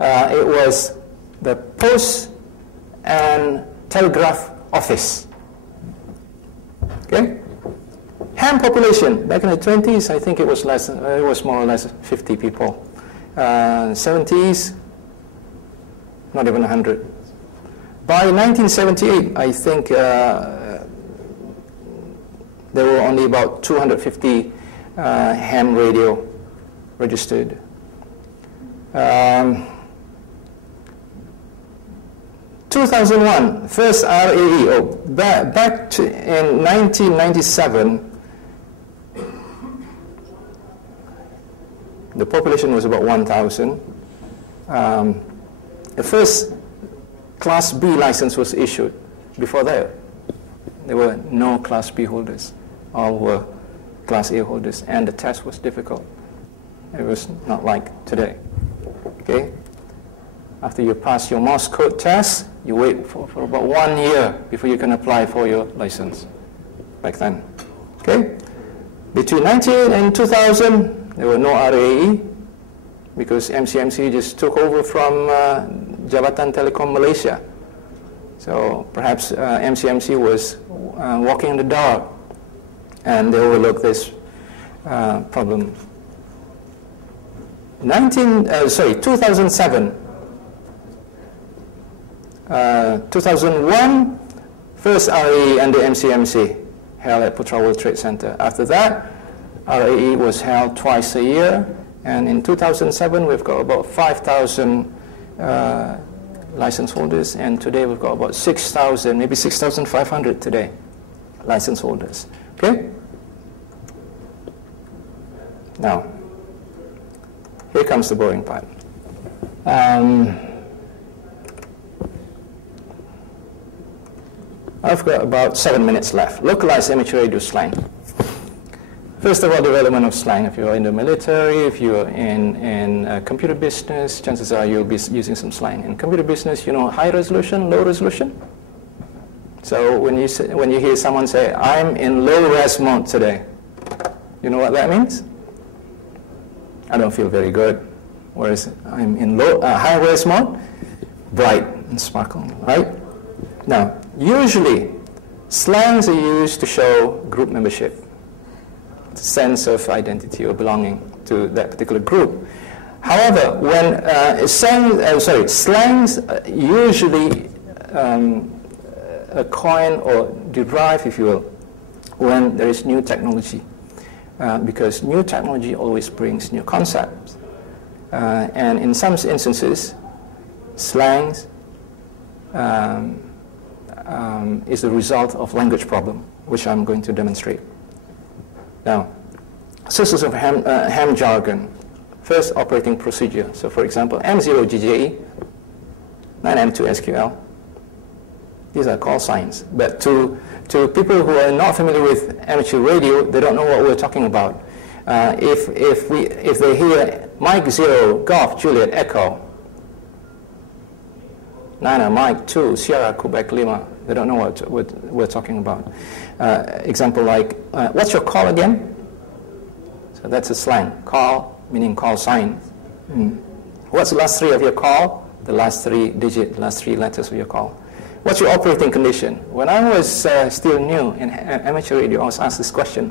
It was the Post and Telegraph Office. Okay? Ham population, back in the 20s, I think it was less. It was more or less 50 people. 70s, not even 100. By 1978, I think there were only about 250 ham radio registered. 2001, first RAE. Back in 1997, the population was about 1,000. The first Class B license was issued. Before that, there were no Class B holders. All were Class A holders, and the test was difficult. It was not like today. Okay? After you pass your Morse code test, you wait for about 1 year before you can apply for your license. Back then. Okay? Between 19 and 2000, there were no RAE because MCMC just took over from Jabatan Telekom Malaysia. So perhaps MCMC was walking in the dark and they overlooked this problem. 2007. 2001, first RAE under MCMC held at Putra World Trade Center. After that, RAE was held twice a year, and in 2007 we've got about 5,000 license holders, and today we've got about 6,000, maybe 6,500 today, license holders. Okay? Now, here comes the boring part. I've got about 7 minutes left. Localized amateur radio slang. First of all, development of slang. If you're in the military, if you're in computer business, chances are you'll be using some slang. In computer business, you know high resolution, low resolution. So when you hear someone say, "I'm in low res mode today," you know what that means? I don't feel very good. Whereas I'm in high res mode, bright and sparkling, right? Now, usually, slangs are used to show group membership, sense of identity or belonging to that particular group. However, when slangs usually coin or derive, if you will, when there is new technology, because new technology always brings new concepts. And in some instances, slangs is the result of language problem, which I'm going to demonstrate. Now, sources of ham jargon. First, operating procedure. So, for example, M0GJE, 9M2SQL. These are call signs. But to people who are not familiar with amateur radio, they don't know what we're talking about. If they hear Mike 0, Golf, Juliet, Echo, Nana, Mike 2, Sierra, Quebec, Lima, they don't know what we're talking about. Example like, what's your call again? So that's a slang. Call, meaning call sign. What's the last three of your call? The last three letters of your call. What's your operating condition? When I was still new in amateur radio, I was asked this question.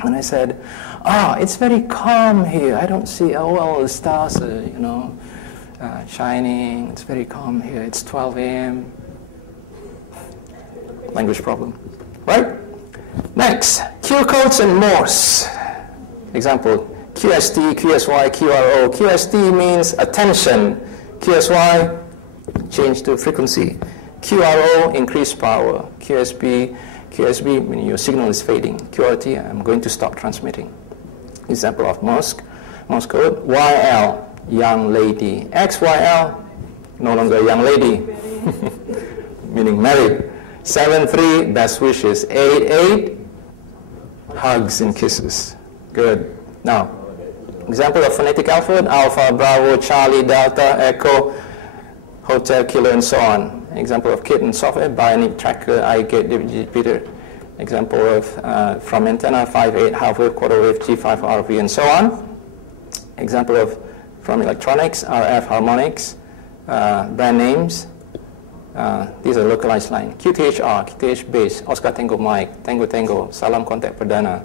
And I said, it's very calm here. I don't see all the stars, shining. It's very calm here. It's 12 a.m. Language problem, right? Next, Q codes and Morse. Example, QST, QSY, QRO. QST means attention. QSY, change to frequency. QRO, increased power. QSB meaning your signal is fading. QRT, I'm going to stop transmitting. Example of Morse code. YL, young lady. XYL, no longer young lady, meaning married. 7-3, best wishes. 8-8, hugs and kisses. Good. Now, example of phonetic alphabet: Alpha, Bravo, Charlie, Delta, Echo, Hotel, Kilo, and so on. Example of kit and software: Bionic Tracker, iGate, Repeater. Example of from antenna: 5-8, half wave, quarter wave, G5, RV, and so on. Example of from electronics, RF harmonics, brand names. These are localized lines. QTHR, QTH base, Oscar Tango Mike, Tango Tango, Salam Contact Perdana,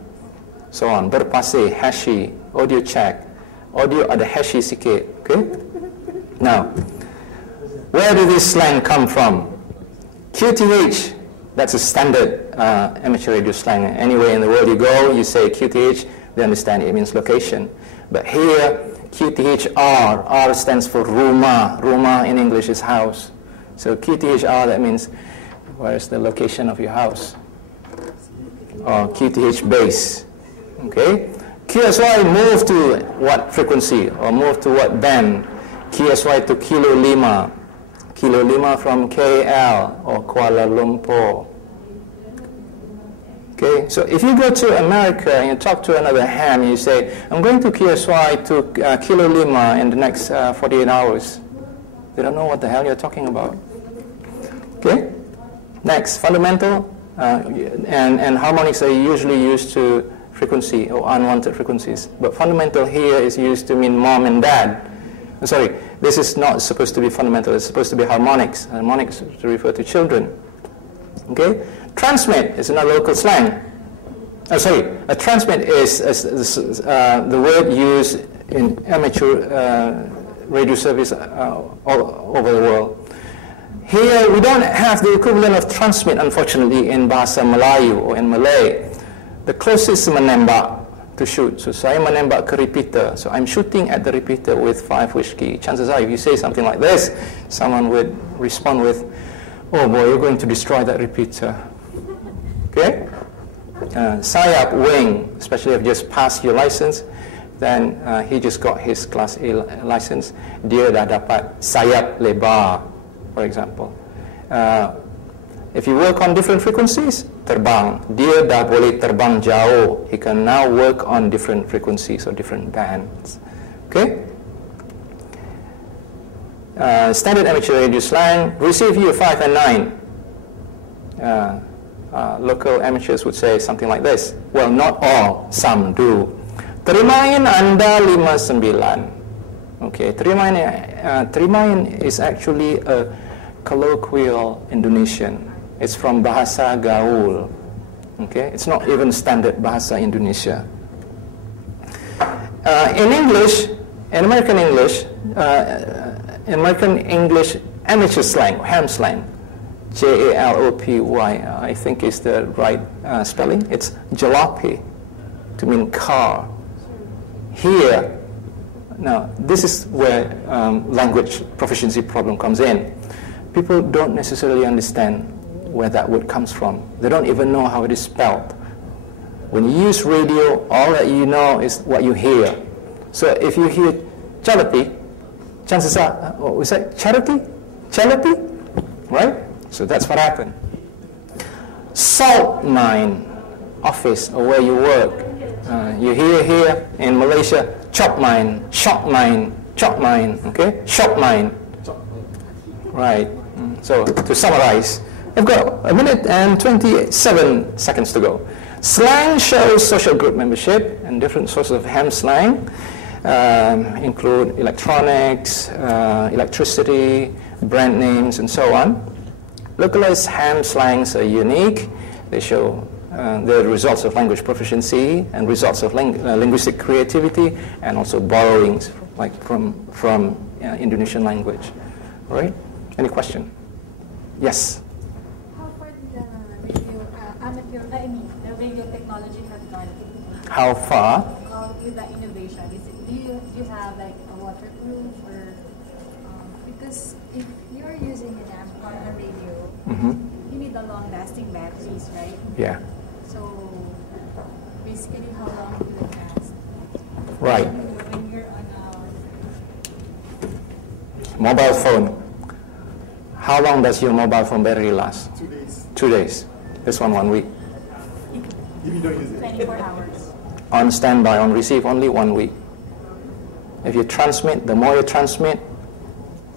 so on. Berpase, hashi, audio check. Audio ada hashi sikit, okay? Now, where did this slang come from? QTH, that's a standard amateur radio slang. Anywhere in the world you go, you say QTH, they understand it means location. But here, QTHR, R stands for Rumah. Rumah in English is house. So QTHR, that means where's the location of your house? Or QTH base, okay? QSY moved to what frequency or moved to what band? QSY to Kilo Lima. Kilo Lima from KL or Kuala Lumpur. Okay, so if you go to America and you talk to another ham, you say, I'm going to QSY to Kilo Lima in the next 48 hours. They don't know what the hell you're talking about. Okay, next, fundamental and harmonics are usually used to frequency or unwanted frequencies. But fundamental here is used to mean mom and dad. Sorry, this is not supposed to be fundamental, it's supposed to be harmonics. Harmonics to refer to children. Okay? Transmit is another local slang. A transmit is the word used in amateur radio service all over the world. Here, we don't have the equivalent of transmit, unfortunately, in Bahasa Melayu or in Malay. The closest is menembak, to shoot. So saya menembak ke repeater. So I'm shooting at the repeater with 5 whiskey. Chances are, if you say something like this, someone would respond with, oh boy, you're going to destroy that repeater. Okay? Sayap, wing, especially if you just passed your license, then he just got his Class A license. Dia dah dapat sayap lebar, for example. If you work on different frequencies, terbang. Dia dah boleh terbang jauh. He can now work on different frequencies or different bands. Okay? Standard amateur radio slang, receive you 5 and 9. Local amateurs would say something like this. Well, not all, some do. Terimain anda 59. Okay, terimain is actually a colloquial Indonesian. It's from Bahasa Gaul. Okay, it's not even standard Bahasa Indonesia. In English, in American English amateur slang, ham slang, Jalopy, I think is the right spelling. It's jalopy, to mean car. Here, now this is where language proficiency problem comes in. People don't necessarily understand where that word comes from. They don't even know how it is spelled. When you use radio, all that you know is what you hear. So if you hear jalopy, chances are, was that charity? Jalopy? Right? So that's what happened. Salt mine, office or where you work. You hear here in Malaysia, chop mine, shop mine, chop mine, okay? Shop mine. Right. So to summarize, I've got 1 minute and 27 seconds to go. Slang shows social group membership, and different sources of ham slang include electronics, electricity, brand names, and so on. Localized ham slangs are unique. They show the results of language proficiency and results of linguistic creativity, and also borrowings like from Indonesian language. All right? Any question? Yes. How far did the radio technology have gone? How far? With the innovation, do you have like a waterproof or because if you're using an amp on a radio, you need a long-lasting batteries, right? Yeah. So basically, how long will it last? Right. When you're on a mobile phone. How long does your mobile phone battery last? 2 days. 2 days. This one 1 week. If you don't use it. 24 hours. On standby, on receive, only 1 week. If you transmit, the more you transmit,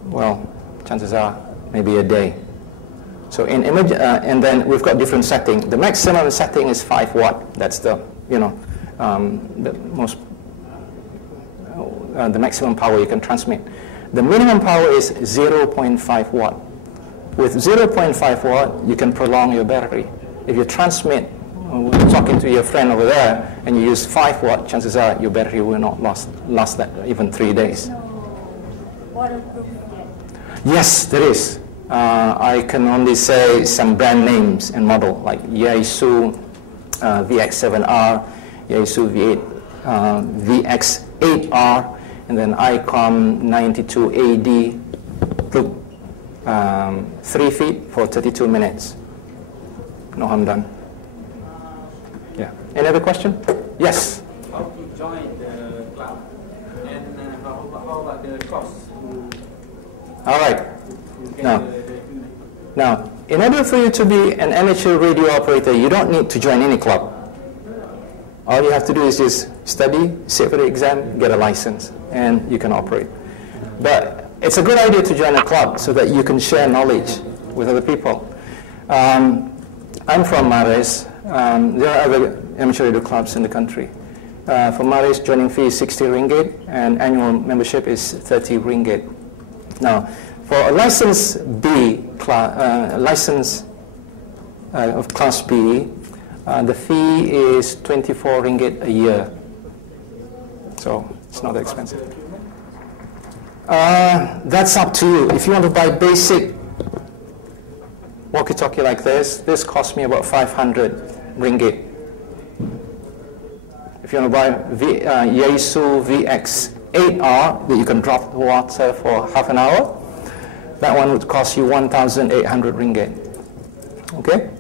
well, chances are maybe a day. So in image, and then we've got different setting. The maximum setting is 5 watt. That's the, the most, the maximum power you can transmit. The minimum power is 0.5 watt. With 0.5 watt, you can prolong your battery. If you transmit, talking to your friend over there, and you use 5 watt, chances are your battery will not last that even 3 days. No waterproof yet? Yes, there is. I can only say some brand names and model, like Yaesu VX7R, Yaesu V8, VX8R, and then ICOM 92AD, 3 feet for 32 minutes. No harm done. Yeah. Any other question? Yes? How to join the club? And how about the cost? All right. Now, in order for you to be an amateur radio operator, you don't need to join any club. All you have to do is just study, sit for the exam, get a license, and you can operate. But it's a good idea to join a club so that you can share knowledge with other people. I'm from MARES. There are other amateur radio clubs in the country. For MARES, joining fee is 60 ringgit, and annual membership is 30 ringgit. Now, for a license B, license of Class B, the fee is 24 ringgit a year. So it's not expensive. That's up to you. If you want to buy basic walkie-talkie like this cost me about 500 ringgit. If you want to buy Yaesu VX8R that you can drop the water for half an hour, that one would cost you 1,800 ringgit. Okay?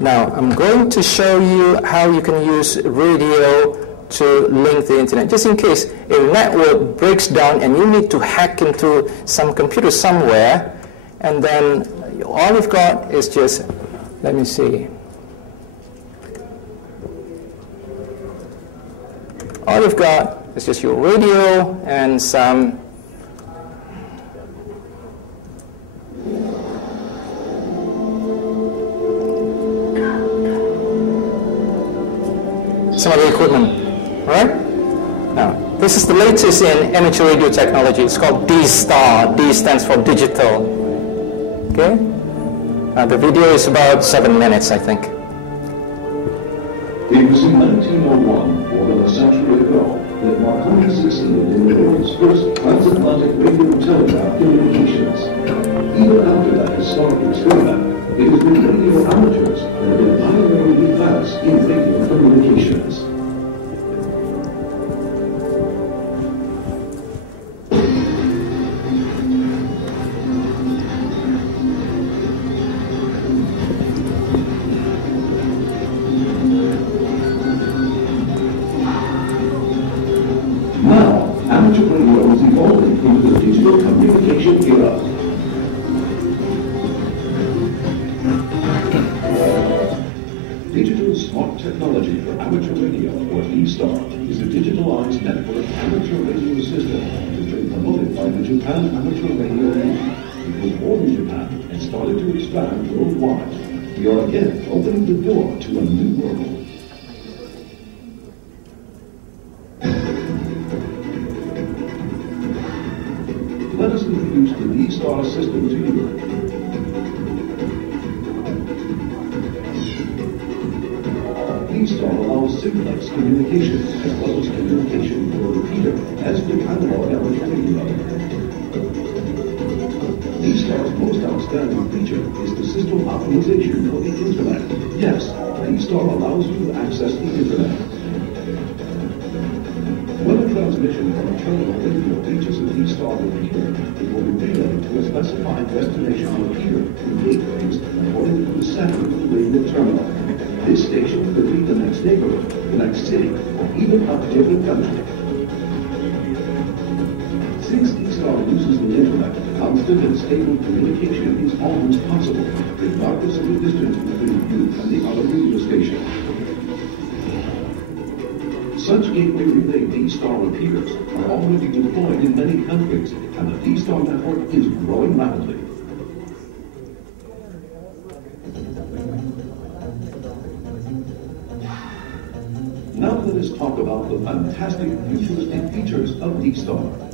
Now, I'm going to show you how you can use radio to link the internet. Just in case a network breaks down and you need to hack into some computer somewhere, and then all you've got is just, let me see. All you've got is just your radio and some other equipment, all right? Now, this is the latest in amateur radio technology. It's called D-Star. D stands for digital, okay? The video is about 7 minutes, I think. It was in 1901, more than a century ago, that Marconi succeeded in the world's first transatlantic radio telegraph communications. Even after that historic experiment, it has been radio amateurs that have been pioneering the class in radio communications. Now, amateur radio is evolving into the digital communication era. Digital Smart Technology for Amateur Radio, or D-Star, is a digitalized network amateur radio system that has been promoted by the Japan Amateur Radio League. It was born in Japan and started to expand worldwide. We are again opening the door to a new world. Let us introduce the D-Star system to you. D-Star allows simplex communication as well as communication for a repeater as with analog amateur radio. D-Star's most outstanding feature is the system optimization for the internet. Yes, D-Star allows you to access the internet. When a transmission from a terminal radio reaches a D-Star repeater, it will be relayed to a specified destination repeater in gateways according to the setting of the radio terminal. This station could be the next neighborhood, the next city, or even a different country. Since D-Star uses the internet, constant and stable communication is almost possible, regardless of the distance between you and the other radio station. Such gateway relay D-Star repeaters are already deployed in many countries, and the D-Star network is growing rapidly. Now let us talk about the fantastic futuristic features of D-Star.